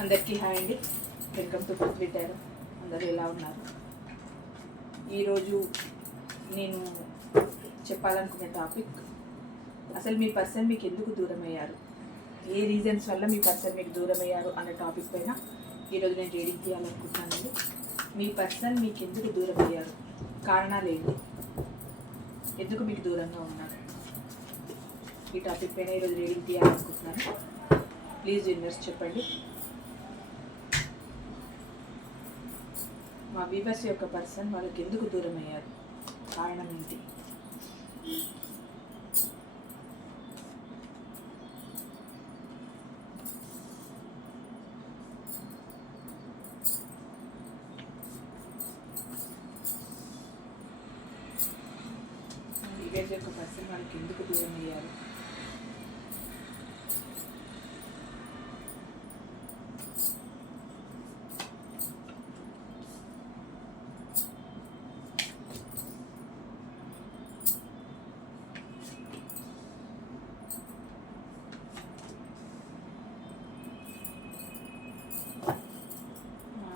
అందరికీ హాయ్ అండి. Welcome to Prithvi tarot. అందరూ ఎలా ఉన్నారు? ఈరోజు నేను చెప్పాలనుకునే టాపిక్, అసలు మీ పర్సన్ మీకు ఎందుకు దూరం అయ్యారు, ఏ రీజన్స్ వల్ల మీ పర్సన్ మీకు దూరం అయ్యారు అన్న టాపిక్ పైన ఈరోజు నేను రీడింగ్ తీయాలనుకుంటున్నానండి. మీ పర్సన్ మీకు ఎందుకు దూరం అయ్యారు, కారణాలు ఏంటి, ఎందుకు మీకు దూరంగా ఉన్నారు, ఈ టాపిక్ పైన ఈరోజు రీడింగ్ తీయాలనుకుంటున్నాను. ప్లీజ్ యూనివర్స్ చెప్పండి. మా వీవర్స్ యొక్క పర్సన్ వాళ్ళకి ఎందుకు దూరం అయ్యారు, కారణం ఏంటి? వీవర్స్ యొక్క పర్సన్ వాళ్ళకి ఎందుకు దూరం అయ్యారు?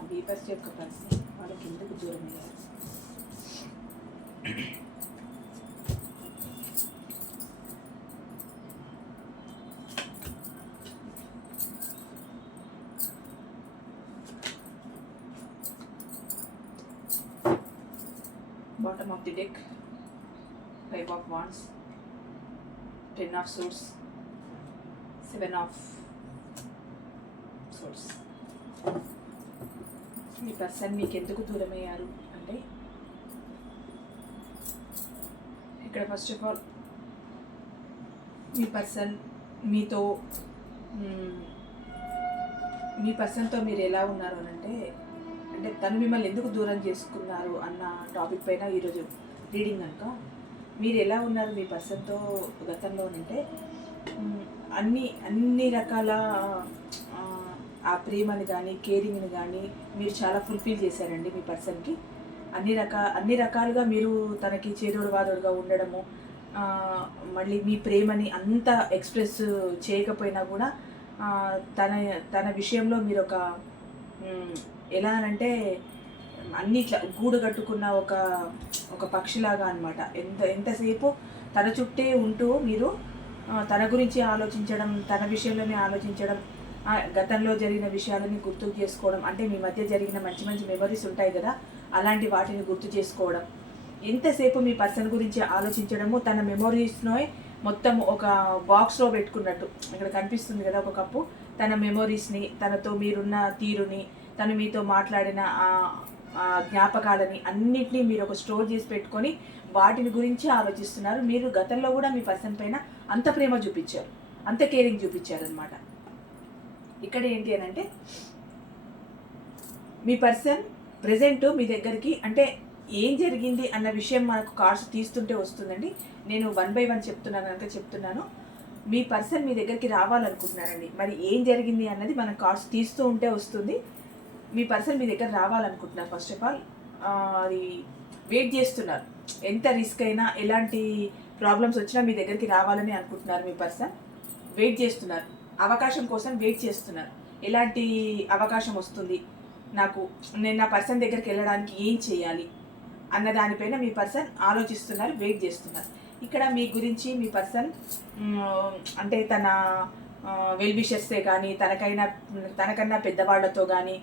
వీవర్స్ యొక్క పర్సన్ వాళ్ళకి ఎందుకు దూరం అయ్యారు? Bottom of the deck, 5 of Wands, 10 of Swords, 7 of Swords. Me person మీకు ఎందుకు దూరం అయ్యారు అంటే, ఇక్కడ ఫస్ట్ ఆఫ్ ఆల్ మీ పర్సన్తో మీరు ఎలా ఉన్నారు అని అంటే తను మిమ్మల్ని ఎందుకు దూరం చేసుకున్నారు అన్న టాపిక్ పైన ఈరోజు రీడింగ్ కనుక, మీరు ఎలా ఉన్నారు మీ పర్సన్తో గతంలో అంటే అన్ని రకాల ఆ ప్రేమని కానీ కేరింగ్ని కానీ మీరు చాలా ఫుల్ఫిల్ చేశారండి మీ పర్సన్కి. అన్ని రకాలుగా మీరు తనకి చేదోడు వాదోడుగా ఉండడము, మళ్ళీ మీ ప్రేమని అంత ఎక్స్ప్రెస్ చేయకపోయినా కూడా తన విషయంలో మీరు ఎలా అనంటే అన్ని ఇట్లా గూడు కట్టుకున్న ఒక పక్షిలాగా అనమాట. ఎంతసేపు తన చుట్టే ఉంటూ మీరు తన గురించి ఆలోచించడం, తన విషయంలోనే ఆలోచించడం, గతంలో జరిగిన విషయాలని గుర్తు చేసుకోవడం, అంటే మీ మధ్య జరిగిన మంచి మంచి మెమరీస్ ఉంటాయి కదా, అలాంటి వాటిని గుర్తు చేసుకోవడం, ఎంతసేపు మీ పర్సన్ గురించి ఆలోచించడము, తన మెమరీస్లో మొత్తం ఒక బాక్స్లో పెట్టుకున్నట్టు ఇక్కడ కనిపిస్తుంది కదా ఒక కప్పు, తన మెమరీస్ని, తనతో మీరున్న తీరుని, తను మీతో మాట్లాడిన జ్ఞాపకాలని అన్నిటినీ మీరు ఒక స్టోర్ చేసి పెట్టుకొని వాటిని గురించి ఆలోచిస్తున్నారు. మీరు గతంలో కూడా మీ పర్సన్ పైన అంత ప్రేమ చూపించారు, అంత కేరింగ్ చూపించారు అనమాట. ఇక్కడ ఏంటి అని అంటే మీ పర్సన్ ప్రజెంట్ మీ దగ్గరికి అంటే ఏం జరిగింది అన్న విషయం మనకు కార్డ్స్ తీస్తుంటే వస్తుందండి. నేను 1 by 1 చెప్తున్నాను కనుక చెప్తున్నాను. మీ పర్సన్ మీ దగ్గరికి రావాలనుకుంటున్నారండి. మరి ఏం జరిగింది అన్నది మన కార్డ్స్ తీస్తూ ఉంటే వస్తుంది. మీ పర్సన్ మీ దగ్గర రావాలనుకుంటున్నారు. ఫస్ట్ ఆఫ్ ఆల్ అది వెయిట్ చేస్తున్నారు. ఎంత రిస్క్ అయినా, ఎలాంటి ప్రాబ్లమ్స్ వచ్చినా మీ దగ్గరికి రావాలని అనుకుంటున్నారు. మీ పర్సన్ వెయిట్ చేస్తున్నారు, అవకాశం కోసం వెయిట్ చేస్తున్నారు. ఎలాంటి అవకాశం వస్తుంది నాకు, నేను నా పర్సన్ దగ్గరికి వెళ్ళడానికి ఏం చేయాలి అన్న దానిపైన మీ పర్సన్ ఆలోచిస్తున్నారు, వెయిట్ చేస్తున్నారు. ఇక్కడ మీ గురించి మీ పర్సన్ అంటే తన వెల్ విషర్సే కానీ, తనకన్నా పెద్దవాళ్లతో కానీ,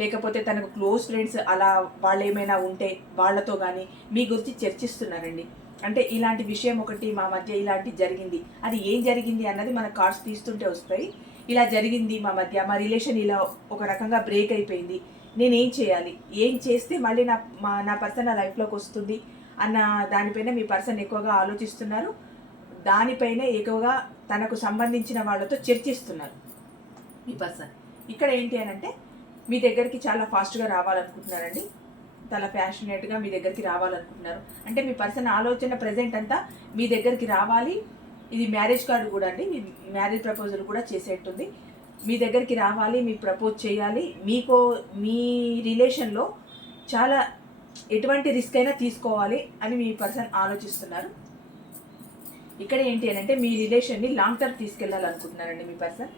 లేకపోతే తనకు క్లోజ్ ఫ్రెండ్స్ అలా వాళ్ళు ఏమైనా ఉంటే వాళ్ళతో కానీ మీ గురించి చర్చిస్తున్నారండి. అంటే ఇలాంటి విషయం ఒకటి మా మధ్య ఇలాంటి జరిగింది, అది ఏం జరిగింది అన్నది మన కార్డ్స్ తీస్తుంటే వస్తాయి. ఇలా జరిగింది మా మధ్య, మా రిలేషన్ ఇలా ఒక రకంగా బ్రేక్ అయిపోయింది, నేనేం చేయాలి, ఏం చేస్తే మళ్ళీ నా పర్సన్ నా లైఫ్లోకి వస్తుంది అన్న దానిపైన మీ పర్సన్ ఎక్కువగా ఆలోచిస్తున్నారు. దానిపైనే ఎక్కువగా తనకు సంబంధించిన వాళ్ళతో చర్చిస్తున్నారు మీ పర్సన్. ఇక్కడ ఏంటి అని అంటే మీ దగ్గరికి చాలా ఫాస్ట్గా రావాలనుకుంటున్నారండి, చాలా ప్యాషనేట్గా మీ దగ్గరికి రావాలనుకుంటున్నారు. అంటే మీ పర్సన్ ఆలోచన ప్రజెంట్ అంతా మీ దగ్గరికి రావాలి. ఇది మ్యారేజ్ కార్డు కూడా అండి, మీ మ్యారేజ్ ప్రపోజల్ కూడా చేసేట్టుంది. మీ దగ్గరికి రావాలి, మీకు ప్రపోజ్ చేయాలి, మీ రిలేషన్లో చాలా ఎటువంటి రిస్క్ అయినా తీసుకోవాలి అని మీ పర్సన్ ఆలోచిస్తున్నారు. ఇక్కడ ఏంటి అని అంటే మీ రిలేషన్ని లాంగ్ టర్మ్ తీసుకెళ్ళాలనుకుంటున్నారండి మీ పర్సన్.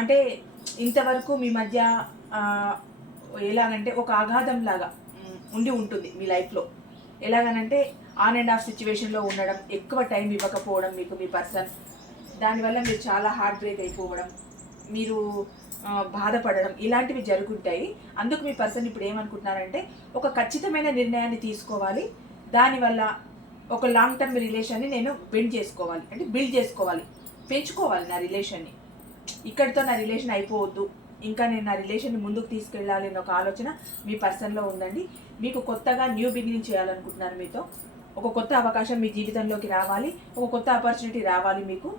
అంటే ఇంతవరకు మీ మధ్య ఎలాగంటే ఒక అగాధం లాగా ఉండి ఉంటుంది మీ లైఫ్లో. ఎలాగనంటే ఆన్ అండ్ ఆఫ్ సిచ్యువేషన్లో ఉండడం, ఎక్కువ టైం ఇవ్వకపోవడం మీకు మీ పర్సన్, దానివల్ల మీరు చాలా హార్ట్ బ్రేక్ అయిపోవడం, మీరు బాధపడడం, ఇలాంటివి జరుగుంటాయి. అందుకు మీ పర్సన్ ఇప్పుడు ఏమనుకుంటున్నారంటే ఒక ఖచ్చితమైన నిర్ణయాన్ని తీసుకోవాలి, దానివల్ల ఒక లాంగ్ టర్మ్ రిలేషన్ని నేను బిల్డ్ చేసుకోవాలి, పెంచుకోవాలి నా రిలేషన్ని. ఇక్కడితో నా రిలేషన్ అయిపోవద్దు, ఇంకా నేను నా రిలేషన్ని ముందుకు తీసుకెళ్ళాలి అనే ఒక ఆలోచన మీ పర్సన్లో ఉందండి. మీకు కొత్తగా న్యూ బిగినింగ్ చేయాలనుకుంటున్నారు. మీతో ఒక కొత్త అవకాశం మీ జీవితంలోకి రావాలి, ఒక కొత్త ఆపర్చునిటీ రావాలి మీకు.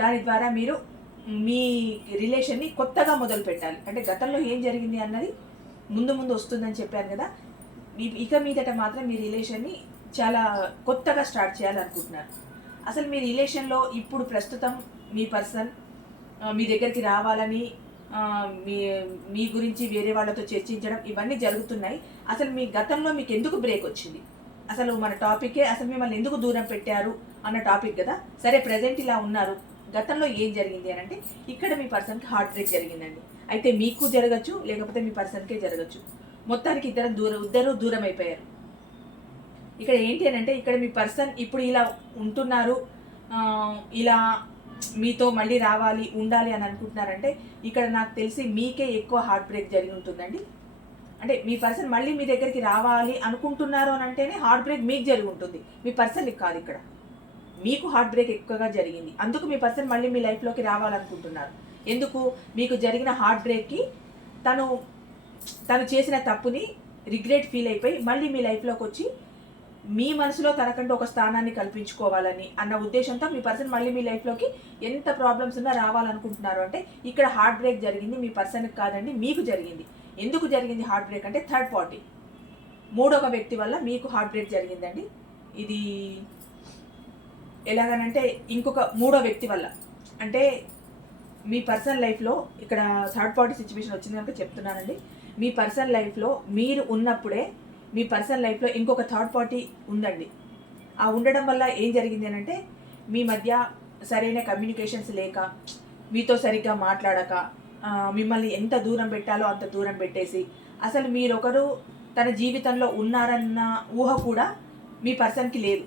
దాని ద్వారా మీరు మీ రిలేషన్ని కొత్తగా మొదలు పెట్టాలి. అంటే గతంలో ఏం జరిగింది అన్నది ముందు వస్తుందని చెప్పాను కదా, ఇక మీదట మాత్రం మీ రిలేషన్ని చాలా కొత్తగా స్టార్ట్ చేయాలనుకుంటున్నారు. అసలు మీ రిలేషన్లో ఇప్పుడు ప్రస్తుతం మీ పర్సన్ మీ దగ్గరికి రావాలని మీ గురించి వేరే వాళ్ళతో చర్చించడం ఇవన్నీ జరుగుతున్నాయి. అసలు మీ గతంలో మీకు ఎందుకు బ్రేక్ వచ్చింది, అసలు మన టాపికే అసలు మిమ్మల్ని ఎందుకు దూరం పెట్టారు అన్న టాపిక్ కదా. సరే, ప్రజెంట్ ఇలా ఉన్నారు, గతంలో ఏం జరిగింది అని అంటే ఇక్కడ మీ పర్సన్కి హార్ట్ బ్రేక్ జరిగిందండి. అయితే మీకు జరగచ్చు, లేకపోతే మీ పర్సన్కే జరగచ్చు. మొత్తానికి ఇద్దరు దూరం అయిపోయారు. ఇక్కడ ఏంటి అని అంటే ఇక్కడ మీ పర్సన్ ఇప్పుడు ఇలా ఉంటున్నారు, ఇలా మీతో మళ్ళీ రావాలి ఉండాలి అని అనుకుంటున్నారంటే ఇక్కడ నాకు తెలిసి మీకే ఎక్కువ హార్ట్ బ్రేక్ జరిగి ఉంటుందండి. అంటే మీ పర్సన్ మళ్ళీ మీ దగ్గరికి రావాలి అనుకుంటున్నారు అని అంటేనే హార్ట్ బ్రేక్ మీకు జరిగి ఉంటుంది, మీ పర్సన్కి కాదు. ఇక్కడ మీకు హార్ట్ బ్రేక్ ఎక్కువగా జరిగింది, అందుకు మీ పర్సన్ మళ్ళీ మీ లైఫ్లోకి రావాలనుకుంటున్నారు. ఎందుకు? మీకు జరిగిన హార్ట్ బ్రేక్కి తను చేసిన తప్పుని రిగ్రెట్ ఫీల్ అయిపోయి మళ్ళీ మీ లైఫ్లోకి వచ్చి మీ మనసులో తనకంటూ ఒక స్థానాన్ని కల్పించుకోవాలని అన్న ఉద్దేశంతో మీ పర్సన్ మళ్ళీ మీ లైఫ్లోకి ఎంత ప్రాబ్లమ్స్ ఉన్నా రావాలనుకుంటున్నారు. అంటే ఇక్కడ హార్ట్ బ్రేక్ జరిగింది మీ పర్సన్కి కాదండి, మీకు జరిగింది. ఎందుకు జరిగింది హార్ట్ బ్రేక్ అంటే థర్డ్ పార్టీ, మూడవ వ్యక్తి వల్ల మీకు హార్ట్ బ్రేక్ జరిగిందండి. ఇది ఎలాగనంటే ఇంకొక మూడో వ్యక్తి వల్ల. అంటే మీ పర్సనల్ లైఫ్లో ఇక్కడ థర్డ్ పార్టీ సిచ్యువేషన్ వచ్చింది కనుక చెప్తున్నానండి. మీ పర్సనల్ లైఫ్లో మీరు ఉన్నప్పుడే మీ పర్సనల్ లైఫ్లో ఇంకొక థర్డ్ పార్టీ ఉందండి. ఆ ఉండడం వల్ల ఏం జరిగింది అని అంటే మీ మధ్య సరైన కమ్యూనికేషన్స్ లేక, మీతో సరిగ్గా మాట్లాడక, మిమ్మల్ని ఎంత దూరం పెట్టాలో అంత దూరం పెట్టేసి, అసలు మీరొకరు తన జీవితంలో ఉన్నారన్న ఊహ కూడా మీ పర్సన్కి లేదు.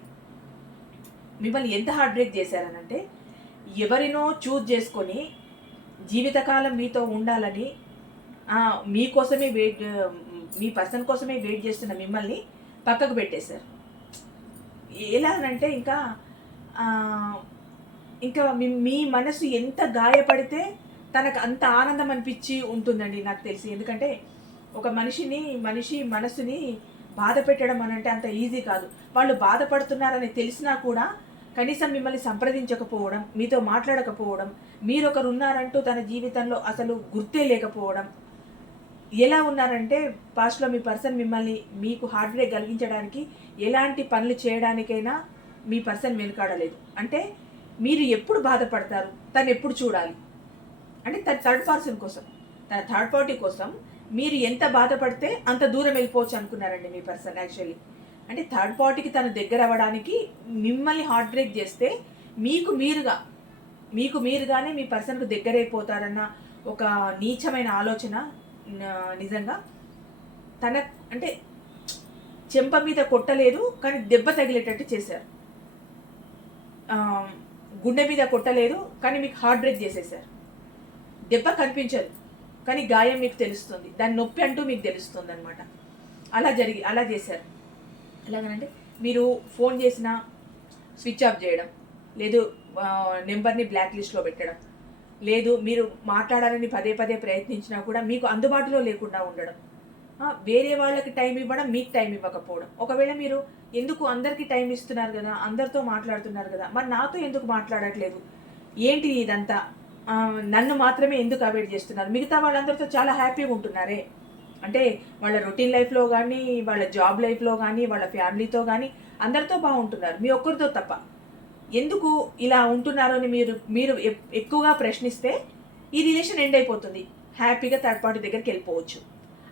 మిమ్మల్ని ఎంత హార్ట్ బ్రేక్ చేశారనంటే ఎవరినో చూజ్ చేసుకొని జీవితకాలం మీతో ఉండాలని మీకోసమే మీ పర్సన్ కోసమే వెయిట్ చేస్తున్న మిమ్మల్ని పక్కకు పెట్టేశారు. ఎలానంటే ఇంకా మీ మనసు ఎంత గాయపడితే తనకు అంత ఆనందం అనిపించి ఉంటుందండి నాకు తెలిసి. ఎందుకంటే ఒక మనిషి మనసుని బాధ పెట్టడం అని అంటే అంత ఈజీ కాదు. వాళ్ళు బాధపడుతున్నారని తెలిసినా కూడా కనీసం మిమ్మల్ని సంప్రదించకపోవడం, మీతో మాట్లాడకపోవడం, మీరొకరు ఉన్నారంటూ తన జీవితంలో అసలు గుర్తే లేకపోవడం. ఎలా ఉన్నారంటే పాస్ట్లో మీ పర్సన్ మీకు హార్ట్ బ్రేక్ కలిగించడానికి ఎలాంటి పనులు చేయడానికైనా మీ పర్సన్ వెనుకాడలేదు. అంటే మీరు ఎప్పుడు బాధపడతారు, తను ఎప్పుడు చూడాలి అంటే తన థర్డ్ పర్సన్ కోసం, తన థర్డ్ పార్టీ కోసం మీరు ఎంత బాధపడితే అంత దూరం వెళ్ళిపోవచ్చు అనుకున్నారండి మీ పర్సన్. యాక్చువల్లీ అంటే థర్డ్ పార్టీకి తను దగ్గర అవ్వడానికి మిమ్మల్ని హార్ట్ బ్రేక్ చేస్తే మీకు మీరుగానే మీ పర్సన్కు దగ్గరైపోతారన్న ఒక నీచమైన ఆలోచన నిజంగా అంటే చెంప మీద కొట్టలేదు కానీ దెబ్బ తగిలేటట్టు చేశారు. గుండె మీద కొట్టలేదు కానీ మీకు హార్ట్ బ్రేక్ చేసేసారు. దెబ్బ కనిపించదు కానీ గాయం మీకు తెలుస్తుంది, దాని నొప్పి అంటూ మీకు తెలుస్తుంది అనమాట. అలా చేశారు. ఎలాగనంటే మీరు ఫోన్ చేసినా స్విచ్ ఆఫ్ చేయడం, లేదు నెంబర్ని బ్లాక్ లిస్ట్లో పెట్టడం, లేదు మీరు మాట్లాడాలని పదే ప్రయత్నించినా కూడా మీకు అందుబాటులో లేకుండా ఉండడం, వేరే వాళ్ళకి టైం ఇవ్వడం, మీకు టైం ఇవ్వకపోవడం. ఒకవేళ మీరు ఎందుకు అందరికీ టైం ఇస్తున్నారు కదా, అందరితో మాట్లాడుతున్నారు కదా, మరి నాతో ఎందుకు మాట్లాడట్లేదు, ఏంటి ఇదంతా, నన్ను మాత్రమే ఎందుకు అవాయిడ్ చేస్తున్నారు, మిగతా వాళ్ళందరితో చాలా హ్యాపీగా ఉంటున్నారే, అంటే వాళ్ళ రొటీన్ లైఫ్లో కానీ, వాళ్ళ జాబ్ లైఫ్లో కానీ, వాళ్ళ ఫ్యామిలీతో కానీ అందరితో బాగుంటున్నారు, మీ ఒక్కరితో తప్ప ఎందుకు ఇలా ఉంటున్నారు అని మీరు ఎక్కువగా ప్రశ్నిస్తే ఈ రిలేషన్ ఎండ్ అయిపోతుంది, హ్యాపీగా థర్డ్ పార్టీ దగ్గరికి వెళ్ళిపోవచ్చు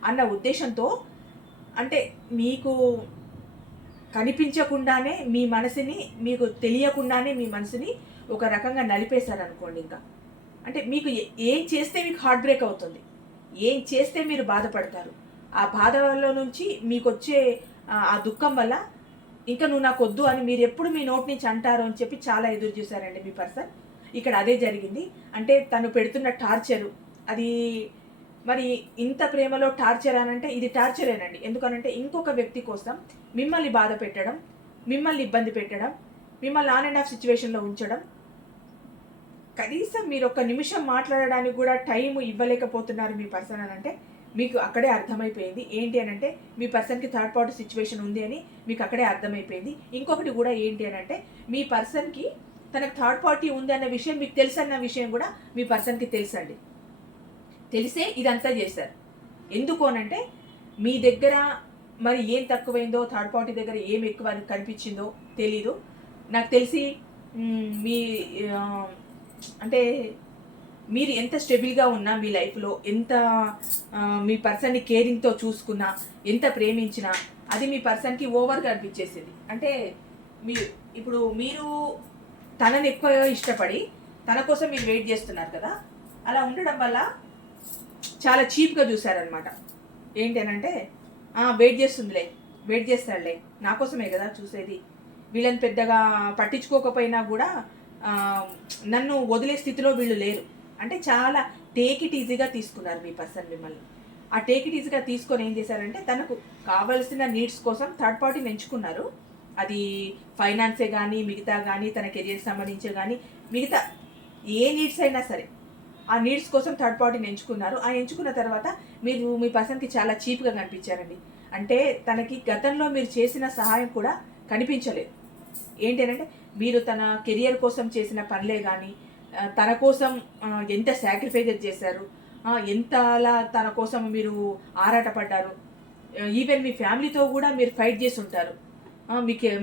అన్న ఉద్దేశంతో, అంటే మీకు కనిపించకుండానే మీ మనసుని, మీకు తెలియకుండానే మీ మనసుని ఒక రకంగా నలిపేశారనుకోండి. ఇంకా అంటే మీకు ఏం చేస్తే మీకు హార్ట్ బ్రేక్ అవుతుంది, ఏం చేస్తే మీరు బాధపడతారు, ఆ బాధలో నుంచి మీకు వచ్చే ఆ దుఃఖం వల్ల ఇంకా నువ్వు నాకు వద్దు అని మీరు ఎప్పుడు మీ నోటి నుంచి అంటారు అని చెప్పి చాలా ఎదురు చూశారండి మీ పర్సన్. ఇక్కడ అదే జరిగింది. అంటే తను పెడుతున్న టార్చరు అది మరి ఇంత ప్రేమలో టార్చర్ అనంటే ఇది టార్చరేనండి. ఎందుకనంటే ఇంకొక వ్యక్తి కోసం మిమ్మల్ని బాధ పెట్టడం, మిమ్మల్ని ఇబ్బంది పెట్టడం, మిమ్మల్ని ఆన్ అండ్ ఆఫ్ సిచ్యువేషన్లో ఉంచడం, కనీసం మీరు ఒక నిమిషం మాట్లాడడానికి కూడా టైం ఇవ్వలేకపోతున్నారు మీ పర్సన్ అని అంటే మీకు అక్కడే అర్థమైపోయింది. ఏంటి అని అంటే మీ పర్సన్కి థర్డ్ పార్టీ సిచ్యువేషన్ ఉంది అని మీకు అక్కడే అర్థమైపోయింది. ఇంకొకటి కూడా ఏంటి అని అంటే మీ పర్సన్కి తనకు థర్డ్ పార్టీ ఉంది అన్న విషయం మీకు తెలుసన్న విషయం కూడా మీ పర్సన్కి తెలుసండి. తెలిసే ఇదంతా చేశారు. ఎందుకు అనంటే మీ దగ్గర మరి ఏం తక్కువైందో, థర్డ్ పార్టీ దగ్గర ఏం ఎక్కువ కనిపించిందో తెలీదు. నాకు తెలిసి మీ అంటే మీరు ఎంత స్టెబిల్గా ఉన్నా మీ లైఫ్లో, ఎంత మీ పర్సన్ని కేరింగ్తో చూసుకున్నా, ఎంత ప్రేమించినా అది మీ పర్సన్కి ఓవర్గా అనిపించేసింది. అంటే మీరు తనని ఎక్కువ ఇష్టపడి తన కోసం మీరు వెయిట్ చేస్తున్నారు కదా, అలా ఉండడం వల్ల చాలా చీప్గా చూశారనమాట. ఏంటి అని అంటే వెయిట్ చేస్తాడులే నా కోసమే కదా చూసేది, వీళ్ళని పెద్దగా పట్టించుకోకపోయినా కూడా నన్ను వదిలే స్థితిలో వీళ్ళు లేరు అంటే చాలా టేక్ ఇట్ ఈజీగా తీసుకున్నారు మీ పర్సన్ మిమ్మల్ని. ఆ టేక్ ఇట్ ఈజీగా తీసుకొని ఏం చేశారంటే తనకు కావలసిన నీడ్స్ కోసం థర్డ్ పార్టీని ఎంచుకున్నారు. అది ఫైనాన్సే కానీ, మిగతా కానీ, తన కెరియర్కి సంబంధించే కానీ, మిగతా ఏ నీడ్స్ అయినా సరే ఆ నీడ్స్ కోసం థర్డ్ పార్టీని ఎంచుకున్నారు. ఆ ఎంచుకున్న తర్వాత మీరు మీ పర్సన్కి చాలా చీప్గా కనిపించారండి. అంటే తనకి గతంలో మీరు చేసిన సహాయం కూడా కనిపించలేదు. ఏంటి అంటే మీరు తన కెరియర్ కోసం చేసిన పనులే కానీ, తన కోసం ఎంత సాక్రిఫైజెస్ చేశారు, ఎంతలా తన కోసం మీరు ఆరాటపడ్డారు, ఈవెన్ మీ ఫ్యామిలీతో కూడా మీరు ఫైట్ చేసి ఉంటారు,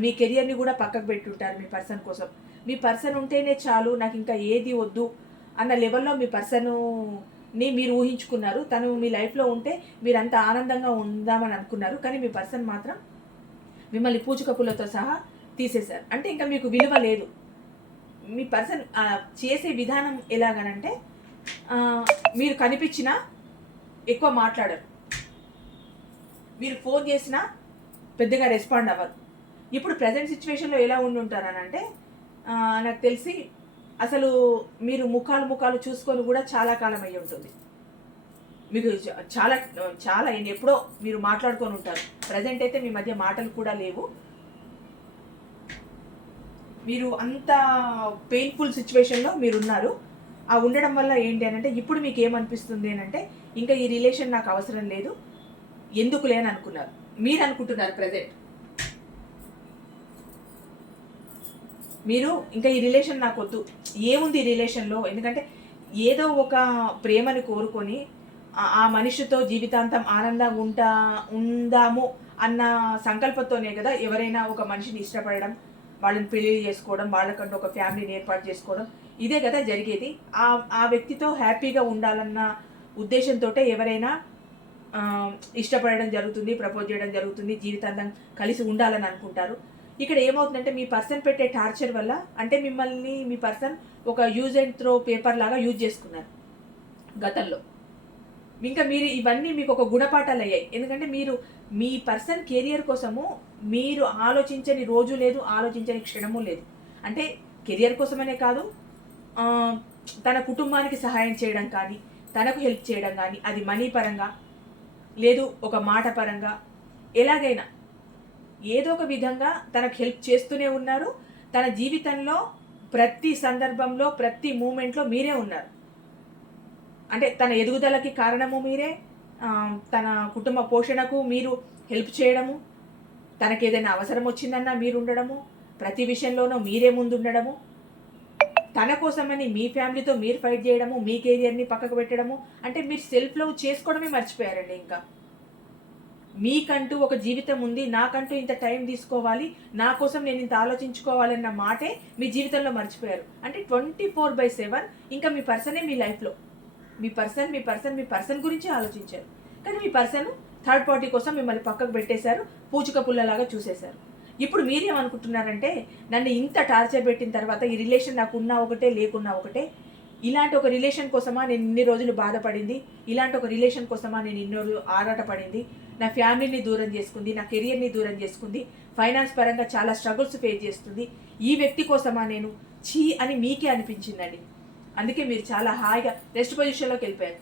మీ కెరియర్ని కూడా పక్కకు పెట్టి ఉంటారు మీ కోసం. మీ పర్సన్ ఉంటేనే చాలు, నాకు ఇంకా ఏది వద్దు అన్న లెవెల్లో మీ పర్సన్ని మీరు ఊహించుకున్నారు. తను మీ లైఫ్లో ఉంటే మీరు అంత ఆనందంగా ఉందామని అనుకున్నారు. కానీ మీ పర్సన్ మాత్రం మిమ్మల్ని పూచికపుల్లతో సహా తీసేశారు. అంటే ఇంకా మీకు విలువ లేదు. మీ పర్సన్ చేసే విధానం ఎలాగనంటే మీరు కనిపించినా ఎక్కువ మాట్లాడరు, మీరు ఫోన్ చేసినా పెద్దగా రెస్పాండ్ అవ్వరు. ఇప్పుడు ప్రజెంట్ సిచ్యువేషన్లో ఎలా ఉండి ఉంటారనంటే నాకు తెలిసి అసలు మీరు ముఖాలు చూసుకొని కూడా చాలా కాలం అయ్యి ఉంటుంది. మీకు చాలా చాలా ఎప్పుడో మీరు మాట్లాడుకొని ఉంటారు. ప్రజెంట్ అయితే మీ మధ్య మాటలు కూడా లేవు. మీరు అంత పెయిన్ఫుల్ సిచ్యువేషన్లో మీరు ఉన్నారు. ఆ ఉండడం వల్ల ఏంటి అని అంటే ఇప్పుడు మీకు ఏమనిపిస్తుంది అని అంటే ఇంకా ఈ రిలేషన్ నాకు అవసరం లేదు, ఎందుకు లేని అనుకున్నారు, మీరు అనుకుంటున్నారు. ప్రజెంట్ మీరు ఇంకా ఈ రిలేషన్ నాకు వద్దు, ఏముంది ఈ రిలేషన్లో, ఎందుకంటే ఏదో ఒక ప్రేమని కోరుకొని ఆ మనిషితో జీవితాంతం ఆనందంగా ఉందాము అన్న సంకల్పంతోనే కదా ఎవరైనా ఒక మనిషిని ఇష్టపడడం, వాళ్ళని పెళ్లి చేసుకోవడం, వాళ్ళకంటూ ఒక ఫ్యామిలీని ఏర్పాటు చేసుకోవడం, ఇదే కదా జరిగేది. ఆ వ్యక్తితో హ్యాపీగా ఉండాలన్న ఉద్దేశంతో ఎవరైనా ఇష్టపడడం జరుగుతుంది, ప్రపోజ్ చేయడం జరుగుతుంది, జీవితాంతం కలిసి ఉండాలని అనుకుంటారు. ఇక్కడ ఏమవుతుందంటే మీ పర్సన్ పెట్టే టార్చర్ వల్ల అంటే మిమ్మల్ని మీ పర్సన్ ఒక యూజ్ అండ్ త్రో పేపర్ లాగా యూజ్ చేసుకున్నారు గతంలో. ఇంకా మీరు ఇవన్నీ మీకు ఒక గుణపాఠాలు అయ్యాయి. ఎందుకంటే మీరు మీ పర్సన్ కెరియర్ కోసము మీరు ఆలోచించని రోజు లేదు, ఆలోచించని క్షణము లేదు. అంటే కెరియర్ కోసమనే కాదు, తన కుటుంబానికి సహాయం చేయడం కానీ, తనకు హెల్ప్ చేయడం కానీ, అది మనీ పరంగా లేదు ఒక మాట పరంగా, ఎలాగైనా ఏదో ఒక విధంగా తనకు హెల్ప్ చేస్తూనే ఉన్నారు. తన జీవితంలో ప్రతి సందర్భంలో ప్రతి మూమెంట్లో మీరే ఉన్నారు. అంటే తన ఎదుగుదలకి కారణము మీరే, తన కుటుంబ పోషణకు మీరు హెల్ప్ చేయడము, తనకి ఏదైనా అవసరం వచ్చిందన్నా మీరు ఉండడము, ప్రతి విషయంలోనూ మీరే ముందు ఉండడము, తన కోసమని మీ ఫ్యామిలీతో మీరు ఫైట్ చేయడము, మీ కెరియర్ని పక్కకు పెట్టడము. అంటే మీరు సెల్ఫ్ లవ్ చేసుకోవడమే మర్చిపోయారండి. ఇంకా మీకంటూ ఒక జీవితం ఉంది, నాకంటూ ఇంత టైం తీసుకోవాలి, నా కోసం నేను ఇంత ఆలోచించుకోవాలన్న మాటే మీ జీవితంలో మర్చిపోయారు. అంటే 24/7 ఇంకా మీ పర్సనే మీ లైఫ్లో, మీ పర్సన్ గురించి ఆలోచించారు. కానీ మీ పర్సన్ థర్డ్ పార్టీ కోసం మిమ్మల్ని పక్కకు పెట్టేశారు, పూచిక పుల్లలాగా చూసేశారు. ఇప్పుడు మీరేమనుకుంటున్నారంటే నన్ను ఇంత టార్చర్ పెట్టిన తర్వాత ఈ రిలేషన్ నాకు ఉన్నా ఒకటే లేకున్నా ఒకటే, ఇలాంటి ఒక రిలేషన్ కోసమా నేను ఇన్ని రోజులు బాధపడింది, ఇలాంటి ఒక రిలేషన్ కోసమా నేను ఇన్ని రోజులు ఆరాటపడింది, నా ఫ్యామిలీని దూరం చేసుకుంది, నా కెరియర్ని దూరం చేసుకుంది, ఫైనాన్స్ పరంగా చాలా స్ట్రగుల్స్ ఫేస్ చేస్తుంది, ఈ వ్యక్తి కోసమా నేను చీ అని మీకే అనిపించిందండి. అందుకే మీరు చాలా హాయిగా రెస్ట్ పొజిషన్లోకి వెళ్ళిపోయారు.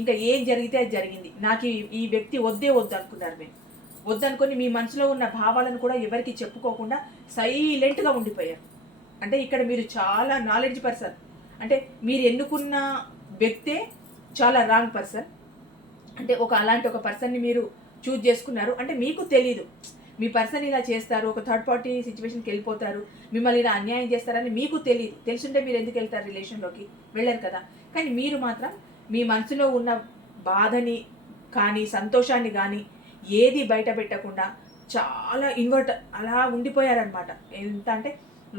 ఇంకా ఏం జరిగితే అది జరిగింది, నాకు ఈ వ్యక్తి వద్దే వద్దు అనుకున్నారు. మేము వద్దనుకొని మీ మనసులో ఉన్న భావాలను కూడా ఎవరికి చెప్పుకోకుండా సైలెంట్గా ఉండిపోయారు. అంటే ఇక్కడ మీరు చాలా నాలెడ్జ్ పర్సన్, అంటే మీరు ఎన్నుకున్న వ్యక్తే చాలా రాంగ్ పర్సన్. అంటే అలాంటి ఒక పర్సన్ని మీరు చూజ్ చేసుకున్నారు. అంటే మీకు తెలీదు మీ పర్సన్ ఇలా చేస్తారు, ఒక థర్డ్ పార్టీ సిచ్యువేషన్కి వెళ్ళిపోతారు, మిమ్మల్ని ఇలా అన్యాయం చేస్తారని మీకు తెలియదు. తెలుసుంటే మీరు ఎందుకు వెళ్తారు రిలేషన్లోకి? వెళ్ళారు కదా. కానీ మీరు మాత్రం మీ మనసులో ఉన్న బాధని కానీ సంతోషాన్ని కానీ ఏది బయట పెట్టకుండా చాలా ఇన్వర్ట్ అలా ఉండిపోయారనమాట. ఎంత అంటే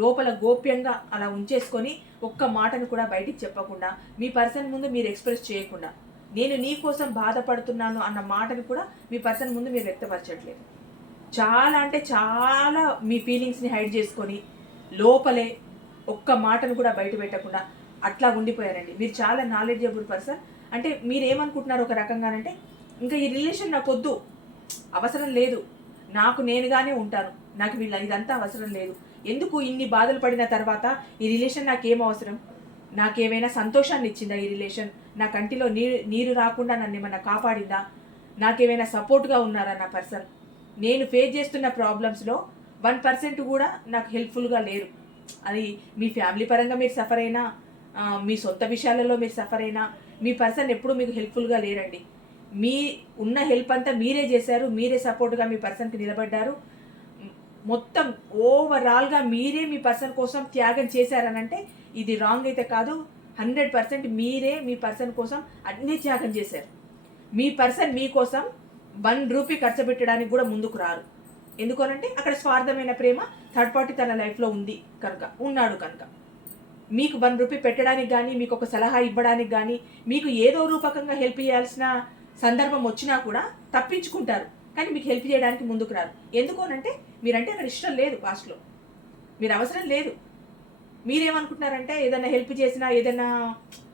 లోపల గోప్యంగా అలా ఉంచేసుకొని ఒక్క మాటను కూడా బయటికి చెప్పకుండా మీ పర్సన్ ముందు మీరు ఎక్స్ప్రెస్ చేయకుండా, నేను నీ కోసం బాధపడుతున్నాను అన్న మాటను కూడా మీ పర్సన్ ముందు మీరు వ్యక్తపరచట్లేదు. చాలా అంటే చాలా మీ ఫీలింగ్స్ని హైడ్ చేసుకొని లోపలే ఒక్క మాటను కూడా బయట పెట్టకుండా అట్లా ఉండిపోయారండి. మీరు చాలా నాలెడ్జబుల్ పర్సన్. అంటే మీరు ఏమనుకుంటున్నారు ఒక రకంగానంటే, ఇంకా ఈ రిలేషన్ నాకు వద్దు, అవసరం లేదు, నాకు నేనుగానే ఉంటాను, నాకు ఇదంతా అవసరం లేదు, ఎందుకు ఇన్ని బాధలు పడిన తర్వాత ఈ రిలేషన్ నాకేం అవసరం, నాకేమైనా సంతోషాన్ని ఇచ్చిందా ఈ రిలేషన్, నా కంటిలో నీరు రాకుండా నన్ను ఏమైనా కాపాడిందా, నాకేమైనా సపోర్ట్గా ఉన్నారా నా పర్సన్, నేను ఫేస్ చేస్తున్న ప్రాబ్లమ్స్లో 1% కూడా నాకు హెల్ప్ఫుల్గా లేరు. అది మీ ఫ్యామిలీ పరంగా మీరు సఫర్ అయినా, మీ సొంత విషయాలలో మీరు సఫర్ అయినా, మీ పర్సన్ ఎప్పుడూ మీకు హెల్ప్ఫుల్గా లేరండి. మీ ఉన్న హెల్ప్ అంతా మీరే చేశారు, మీరే సపోర్ట్గా మీ పర్సన్కి నిలబడ్డారు. మొత్తం ఓవరాల్గా మీరే మీ పర్సన్ కోసం త్యాగం చేశారనంటే ఇది రాంగ్ అయితే కాదు. 100% మీరే మీ పర్సన్ కోసం అన్నీ త్యాగం చేశారు. మీ పర్సన్ మీకోసం 1 రూపీ ఖర్చు పెట్టడానికి కూడా ముందుకు రారు. ఎందుకనంటే అక్కడ స్వార్థమైన ప్రేమ థర్డ్ పార్టీ తన లైఫ్లో ఉన్నాడు కనుక మీకు 1 రూపీ పెట్టడానికి కానీ, మీకు ఒక సలహా ఇవ్వడానికి కానీ, మీకు ఏదో రూపకంగా హెల్ప్ చేయాల్సిన సందర్భం వచ్చినా కూడా తప్పించుకుంటారు. కానీ మీకు హెల్ప్ చేయడానికి ముందుకు రారు. ఎందుకోనంటే మీరంటే అక్కడ ఇష్టం లేదు, పాస్ట్లో మీరు అవసరం లేదు. మీరేమనుకుంటున్నారంటే ఏదైనా హెల్ప్ చేసినా, ఏదైనా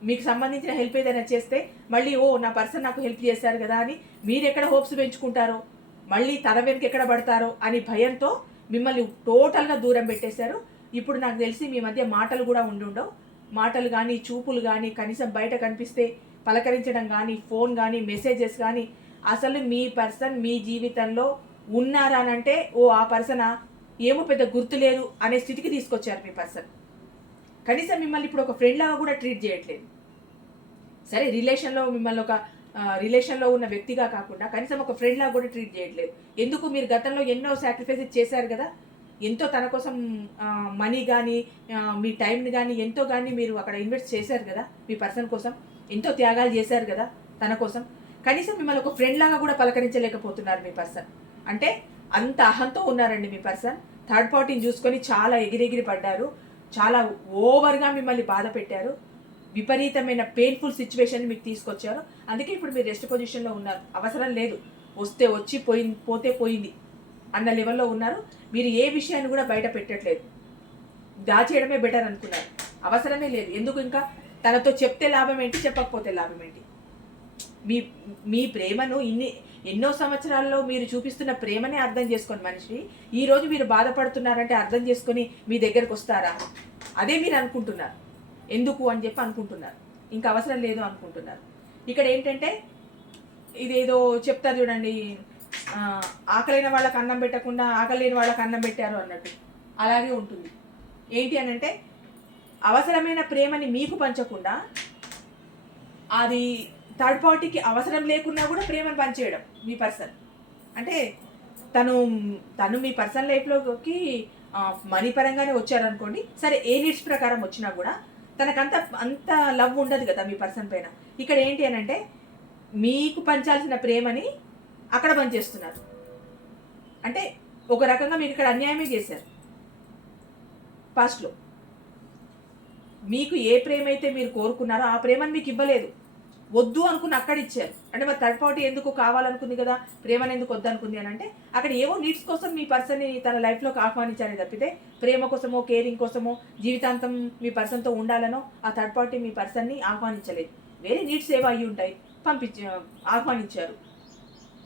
మీకు సంబంధించిన హెల్ప్ ఏదైనా చేస్తే మళ్ళీ నా పర్సన్ నాకు హెల్ప్ చేశారు కదా అని మీరు ఎక్కడ హోప్స్ పెంచుకుంటారో, మళ్ళీ తన వెనుక ఎక్కడ పడతారో అని భయంతో మిమ్మల్ని టోటల్గా దూరం పెట్టేశారు. ఇప్పుడు నాకు తెలిసి మీ మధ్య మాటలు కూడా ఉండవు. మాటలు కానీ, చూపులు కానీ, కనీసం బయట కనిపిస్తే పలకరించడం కానీ, ఫోన్ కానీ, మెసేజెస్ కానీ, అసలు మీ పర్సన్ మీ జీవితంలో ఉన్నారనంటే ఆ పర్సనా ఏమో పెద్ద గుర్తు లేదు అనే స్థితికి తీసుకొచ్చారు మీ పర్సన్. కనీసం మిమ్మల్ని ఇప్పుడు ఒక ఫ్రెండ్ లాగా కూడా ట్రీట్ చేయట్లేదు. సరే రిలేషన్లో ఉన్న వ్యక్తిగా కాకుండా కనీసం ఒక ఫ్రెండ్ లాగా కూడా ట్రీట్ చేయట్లేదు. ఎందుకు? మీరు గతంలో ఎన్నో సాక్రిఫైసెస్ చేశారు కదా, ఎంతో తన కోసం మనీ కానీ, మీ టైంని కానీ ఎంతో కానీ మీరు అక్కడ ఇన్వెస్ట్ చేశారు కదా, మీ పర్సన్ కోసం ఎంతో త్యాగాలు చేశారు కదా తన కోసం. కనీసం మిమ్మల్ని ఒక ఫ్రెండ్ లాగా కూడా పలకరించలేకపోతున్నారు మీ పర్సన్. అంటే అంత అహంతో ఉన్నారండి మీ పర్సన్. థర్డ్ పార్టీని చూసుకొని చాలా ఎగిరెగిరి పడ్డారు, చాలా ఓవర్గా మిమ్మల్ని బాధ పెట్టారు, విపరీతమైన పెయిన్ఫుల్ సిచ్యువేషన్ మీకు తీసుకొచ్చారు. అందుకే ఇప్పుడు మీరు రెస్ట్ పొజిషన్లో ఉన్నారు. అవసరం లేదు, వస్తే వచ్చి పోతే పోయింది అన్న లెవెల్లో ఉన్నారు. మీరు ఏ విషయాన్ని కూడా బయట పెట్టట్లేదు, దాచేయడమే బెటర్ అనుకున్నారు. అవసరమే లేదు. ఎందుకు? ఇంకా తనతో చెప్తే లాభం ఏంటి, చెప్పకపోతే లాభం ఏంటి? మీ ప్రేమను ఎన్నో సంవత్సరాల్లో మీరు చూపిస్తున్న ప్రేమనే అర్థం చేసుకొని మనిషి ఈరోజు మీరు బాధపడుతున్నారంటే అర్థం చేసుకొని మీ దగ్గరకు వస్తారా? అదే మీరు అనుకుంటున్నారు. ఎందుకు అని చెప్పి అనుకుంటున్నారు, ఇంకా అవసరం లేదు అనుకుంటున్నారు. ఇక్కడ ఏంటంటే ఇదేదో చెప్తారు చూడండి, ఆకలైన వాళ్ళకి అన్నం పెట్టకుండా ఆకలి లేని వాళ్ళకి అన్నం పెట్టారు అన్నట్టు అలాగే ఉంటుంది. ఏంటి అని అంటే అవసరమైన ప్రేమని మీకు పంచకుండా అది థర్డ్ పార్టీకి అవసరం లేకున్నా కూడా ప్రేమను పంచేయడం మీ పర్సన్. అంటే తను మీ పర్సనల్ లైఫ్లోకి మనీ పరంగానే వచ్చారనుకోండి, సరే ఏ నీడ్స్ ప్రకారం వచ్చినా కూడా అంత లవ్ ఉండదు కదా మీ పర్సన్ పైన. ఇక్కడ ఏంటి అని అంటే మీకు పంచాల్సిన ప్రేమని అక్కడ పనిచేస్తున్నారు. అంటే ఒక రకంగా మీరు ఇక్కడ అన్యాయమే చేశారు. పాస్ట్లో మీకు ఏ ప్రేమ అయితే మీరు కోరుకున్నారో ఆ ప్రేమను మీకు ఇవ్వలేదు. వద్దు అనుకుని అక్కడ ఇచ్చారు. అంటే మరి థర్డ్ పార్టీ ఎందుకు కావాలనుకుంది కదా, ప్రేమను ఎందుకు వద్దనుకుంది అని అంటే అక్కడ ఏవో నీడ్స్ కోసం మీ పర్సన్ని తన లైఫ్లోకి ఆహ్వానించాలని తప్పితే ప్రేమ కోసమో కేరింగ్ కోసమో జీవితాంతం మీ పర్సన్తో ఉండాలనో ఆ థర్డ్ పార్టీ మీ పర్సన్ని ఆహ్వానించలేదు. వేరే నీడ్స్ ఏవో అయ్యి ఉంటాయి, ఆహ్వానించారు.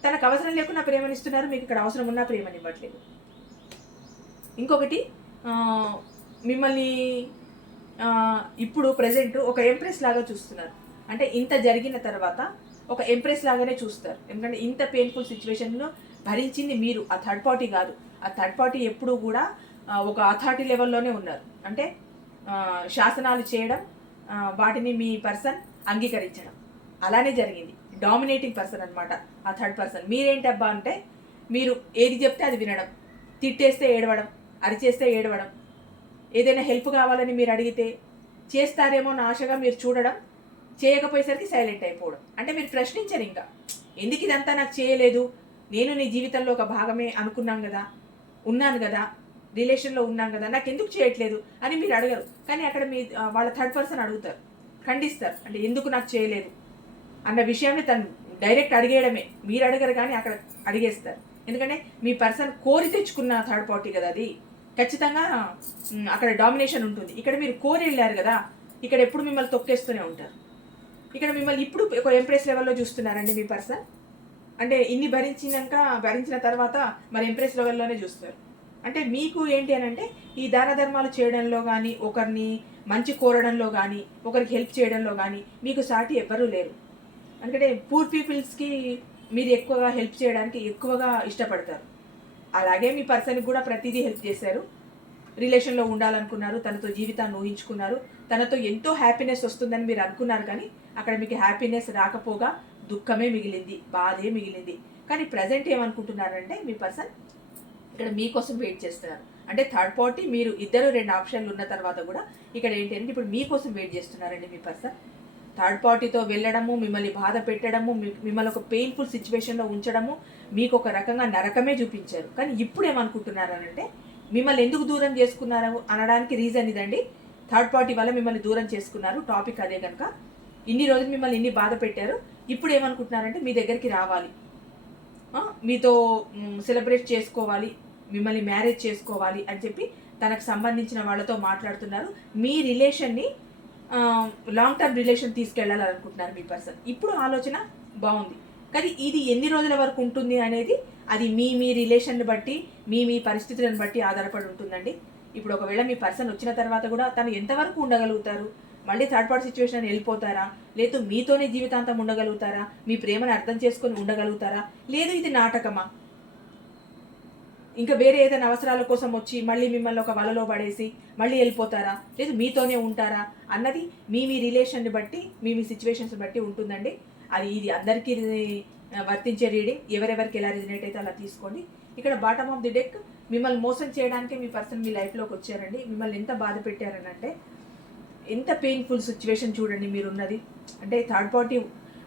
తనకు అవసరం లేకుండా ప్రేమనిస్తున్నారు, మీకు ఇక్కడ అవసరం ఉన్నా ప్రేమనివ్వట్లేదు. ఇంకొకటి మిమ్మల్ని ఇప్పుడు ప్రజెంట్ ఒక ఎంప్రెస్ లాగా చూస్తున్నారు. అంటే ఇంత జరిగిన తర్వాత ఒక ఎంప్రెస్ లాగానే చూస్తారు. ఎందుకంటే ఇంత పెయిన్ఫుల్ సిచ్యువేషన్లో భరించింది మీరు, ఆ థర్డ్ పార్టీ కాదు. ఆ థర్డ్ పార్టీ ఎప్పుడూ కూడా ఒక అథారిటీ లెవెల్లోనే ఉన్నారు. అంటే శాసనాలు చేయడం, వాటిని మీ పర్సన్ అంగీకరించడం అలానే జరిగింది. డామినేటింగ్ పర్సన్ అనమాట ఆ థర్డ్ పర్సన్. మీరేంటబ్బా అంటే మీరు ఏది చెప్తే అది వినడం, తిట్టేస్తే ఏడవడం, అరిచేస్తే ఏడవడం, ఏదైనా హెల్ప్ కావాలని మీరు అడిగితే చేస్తారేమో అని ఆశగా మీరు చూడడం, చేయకపోయేసరికి సైలెంట్ అయిపోవడం. అంటే మీరు ప్రశ్నించరు ఇంకా, ఎందుకు ఇదంతా నాకు చేయలేదు, నేను నీ జీవితంలో ఒక భాగమే అనుకున్నాం కదా, ఉన్నాను కదా, రిలేషన్లో ఉన్నాం కదా, నాకు ఎందుకు చేయట్లేదు అని మీరు అడగరు. కానీ అక్కడ మీ వాళ్ళ థర్డ్ పర్సన్ అడుగుతారు, ఖండిస్తారు. అంటే ఎందుకు నాకు చేయలేదు అన్న విషయాన్ని తను డైరెక్ట్ అడిగేయడమే, మీరు అడగరు కానీ అక్కడ అడిగేస్తారు. ఎందుకంటే మీ పర్సన్ కోరి తెచ్చుకున్న థర్డ్ పార్టీ కదా, అది ఖచ్చితంగా అక్కడ డామినేషన్ ఉంటుంది. ఇక్కడ మీరు కోరి వెళ్ళారు కదా, ఇక్కడ ఎప్పుడు మిమ్మల్ని తొక్కేస్తూనే ఉంటారు. ఇక్కడ మిమ్మల్ని ఇప్పుడు ఒక ఎంప్రెస్ లెవెల్లో చూస్తున్నారండి మీ పర్సన్. అంటే ఇన్ని భరించిన తర్వాత మరి ఎంప్రెస్ లెవెల్లోనే చూస్తారు. అంటే మీకు ఏంటి అని అంటే ఈ దాన ధర్మాలు చేయడంలో కానీ, ఒకరిని మంచి కోరడంలో కానీ, ఒకరికి హెల్ప్ చేయడంలో కానీ మీకు సాటి ఎవ్వరూ లేరు. ఎందుకంటే పూర్ పీపుల్స్కి మీరు ఎక్కువగా హెల్ప్ చేయడానికి ఎక్కువగా ఇష్టపడతారు. అలాగే మీ పర్సన్కి కూడా ప్రతిదీ హెల్ప్ చేశారు. రిలేషన్లో ఉండాలనుకున్నారు, తనతో జీవితాన్ని ఊహించుకున్నారు, తనతో ఎంతో హ్యాపీనెస్ వస్తుందని మీరు అనుకున్నారు. కానీ అక్కడ మీకు హ్యాపీనెస్ రాకపోగా దుఃఖమే మిగిలింది, బాధే మిగిలింది. కానీ ప్రజెంట్ ఏమనుకుంటున్నారంటే మీ పర్సన్ ఇక్కడ మీకోసం వెయిట్ చేస్తున్నారు. అంటే థర్డ్ పార్టీ మీరు ఇద్దరు 2 ఆప్షన్లు ఉన్న తర్వాత కూడా ఇక్కడ ఏంటి అంటే ఇప్పుడు మీకోసం వెయిట్ చేస్తున్నారండి మీ పర్సన్. థర్డ్ పార్టీతో వెళ్ళడము, మిమ్మల్ని బాధ పెట్టడము, మిమ్మల్ని ఒక పెయిన్ఫుల్ సిచ్యువేషన్లో ఉంచడము, మీకు ఒక రకంగా నరకమే చూపించారు. కానీ ఇప్పుడు ఏమనుకుంటున్నారు అంటే మిమ్మల్ని ఎందుకు దూరం చేసుకున్నారు అనడానికి రీజన్ ఇదండి. థర్డ్ పార్టీ వల్ల మిమ్మల్ని దూరం చేసుకున్నారు, టాపిక్ అదే కనుక. ఇన్ని రోజులు మిమ్మల్ని ఇన్ని బాధ పెట్టారు. ఇప్పుడు ఏమనుకుంటున్నారంటే మీ దగ్గరికి రావాలి, మీతో సెలబ్రేట్ చేసుకోవాలి, మిమ్మల్ని మ్యారేజ్ చేసుకోవాలి అని చెప్పి తనకు సంబంధించిన వాళ్ళతో మాట్లాడుతున్నారు. మీ రిలేషన్ని లాంగ్ టర్మ్ రిలేషన్ తీసుకెళ్లాలనుకుంటున్నారు మీ పర్సన్. ఇప్పుడు ఆలోచన బాగుంది, కానీ ఇది ఎన్ని రోజుల వరకు ఉంటుంది అనేది అది మీ రిలేషన్ని బట్టి, మీ పరిస్థితులను బట్టి ఆధారపడి ఉంటుందండి. ఇప్పుడు ఒకవేళ మీ పర్సన్ వచ్చిన తర్వాత కూడా తను ఎంతవరకు ఉండగలుగుతారు, మళ్ళీ థర్డ్ పార్టీ సిచ్యువేషన్ వెళ్ళిపోతారా, లేదు మీతోనే జీవితాంతం ఉండగలుగుతారా, మీ ప్రేమను అర్థం చేసుకొని ఉండగలుగుతారా, లేదు ఇది నాటకమా, ఇంకా వేరే ఏదైనా అవసరాల కోసం వచ్చి మళ్ళీ మిమ్మల్ని ఒక వలలో పడేసి మళ్ళీ వెళ్ళిపోతారా, లేదు మీతోనే ఉంటారా అన్నది మీ రిలేషన్ని బట్టి, మీ సిచ్యువేషన్స్ బట్టి ఉంటుందండి. ఇది అందరికీ వర్తించే రీడింగ్. ఎవరెవరికి ఎలా రిజనేట్ అయితే అలా తీసుకోండి. ఇక్కడ బాటమ్ ఆఫ్ ది డెక్ మిమ్మల్ని మోసం చేయడానికి మీ పర్సన్ మీ లైఫ్లోకి వచ్చారండి. మిమ్మల్ని ఎంత బాధ పెట్టారని అంటే ఎంత పెయిన్ఫుల్ సిచ్యువేషన్ చూడండి మీరున్నది. అంటే థర్డ్ పార్టీ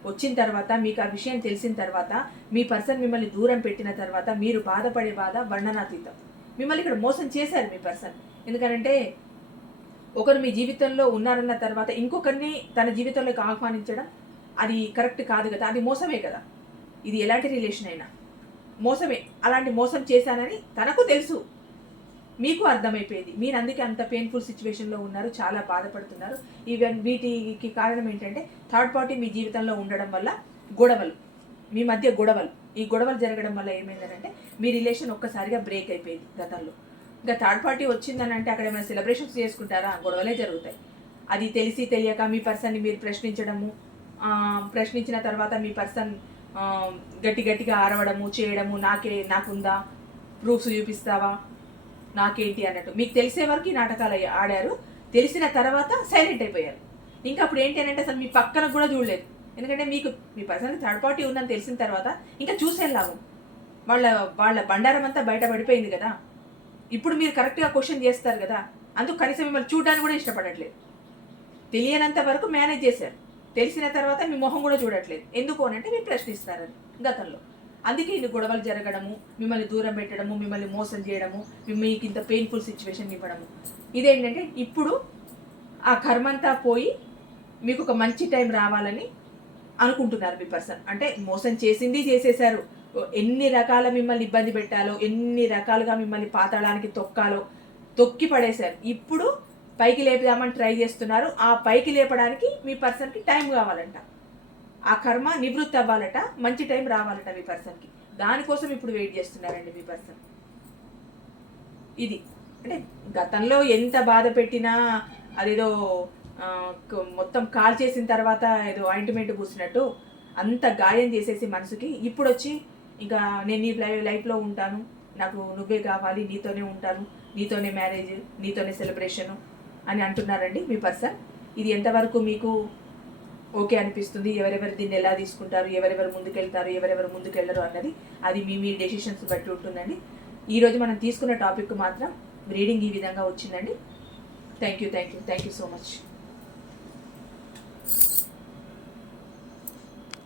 వచ్చిన తర్వాత, మీకు ఆ విషయం తెలిసిన తర్వాత, మీ పర్సన్ మిమ్మల్ని దూరం పెట్టిన తర్వాత మీరు బాధపడే బాధ వర్ణనాతీతం. మిమ్మల్ని ఇక్కడ మోసం చేశారు మీ పర్సన్. ఎందుకంటే ఒకరు మీ జీవితంలో ఉన్నారన్న తర్వాత ఇంకొకరిని తన జీవితంలోకి ఆహ్వానించడం అది కరెక్ట్ కాదు కదా, అది మోసమే కదా. ఇది ఎలాంటి రిలేషన్ అయినా మోసమే. అలాంటి మోసం చేశానని తనకు తెలుసు, మీకు అర్థమైపోయింది. మీరు అందుకే అంత పెయిన్ఫుల్ సిచ్యువేషన్లో ఉన్నారు, చాలా బాధపడుతున్నారు. వీటికి కారణం ఏంటంటే థర్డ్ పార్టీ మీ జీవితంలో ఉండడం వల్ల గొడవలు, మీ మధ్య గొడవలు. ఈ గొడవలు జరగడం వల్ల ఏమైందనంటే మీ రిలేషన్ ఒక్కసారిగా బ్రేక్ అయిపోయింది గతంలో. ఇంకా థర్డ్ పార్టీ వచ్చిందని అంటే అక్కడ ఏమైనా సెలబ్రేషన్స్ చేసుకుంటారా, గొడవలే జరుగుతాయి. అది తెలిసి తెలియక మీ పర్సన్ని మీరు ప్రశ్నించడము, ప్రశ్నించిన తర్వాత మీ పర్సన్ గట్టిగా అరవడము చేయడము, నాకుందా, ప్రూఫ్స్ చూపిస్తావా, నాకేంటి అన్నట్టు. మీకు తెలిసే వరకు ఈ నాటకాలు ఆడారు, తెలిసిన తర్వాత సైలెంట్ అయిపోయారు. ఇంకా అప్పుడు ఏంటి అంటే అసలు మీ పక్కన కూడా చూడలేదు. ఎందుకంటే మీ పర్సన్కి థర్డ్ పార్టీ ఉందని తెలిసిన తర్వాత ఇంకా చూసేం లాభం, వాళ్ళ బండారం అంతా బయట పడిపోయింది కదా. ఇప్పుడు మీరు కరెక్ట్గా క్వశ్చన్ చేస్తారు కదా, అందుకు కనీసం మిమ్మల్ని చూడడానికి కూడా ఇష్టపడట్లేదు. తెలియనంత వరకు మేనేజ్ చేశారు, తెలిసిన తర్వాత మీ మొహం కూడా చూడట్లేదు. ఎందుకు అని అంటే మీరు ప్రశ్నిస్తారని గతంలో. అందుకే ఇది గొడవలు జరగడము, మిమ్మల్ని దూరం పెట్టడము, మిమ్మల్ని మోసం చేయడము, మీకు ఇంత పెయిన్ఫుల్ సిచ్యువేషన్ ఇవ్వడము. ఇదేంటంటే ఇప్పుడు ఆ కర్మంతా పోయి మీకు ఒక మంచి టైం రావాలని అనుకుంటున్నారు మీ పర్సన్. అంటే మోసం చేసేశారు, ఎన్ని రకాల మిమ్మల్ని ఇబ్బంది పెట్టాలో, ఎన్ని రకాలుగా మిమ్మల్ని పాతాళానికి తొక్కి పడేశారు. ఇప్పుడు పైకి లేపుదామని ట్రై చేస్తున్నారు. ఆ పైకి లేపడానికి మీ పర్సన్కి టైం కావాలంట. ఆ కర్మ నివృత్తి అవ్వాలట, మంచి టైం రావాలట మీ పర్సన్కి. దానికోసం ఇప్పుడు వెయిట్ చేస్తున్నారండి మీ పర్సన్. ఇది అంటే గతంలో ఎంత బాధ పెట్టినా అదేదో మొత్తం కాల్ చేసిన తర్వాత ఏదో ఆయింట్మెంట్ పూసినట్టు అంత గాయం చేసేసి మనసుకి ఇప్పుడు వచ్చి ఇంకా నేను నీ లైఫ్లో ఉంటాను, నాకు నువ్వే కావాలి, నీతోనే ఉంటాను, నీతోనే మ్యారేజ్, నీతోనే సెలబ్రేషను అని అంటున్నారండి మీ పర్సన్. ఇది ఎంతవరకు మీకు ఓకే అనిపిస్తుంది, ఎవరెవరు దీన్ని ఎలా తీసుకుంటారు, ఎవరెవరు ముందుకెళ్తారు, ఎవరెవరు ముందుకెళ్ళరు అన్నది అది మీ డెసిషన్స్ బట్టి ఉంటుందండి. ఈరోజు మనం తీసుకున్న టాపిక్ మాత్రం రీడింగ్ ఈ విధంగా వచ్చిందండి. Thank you so much.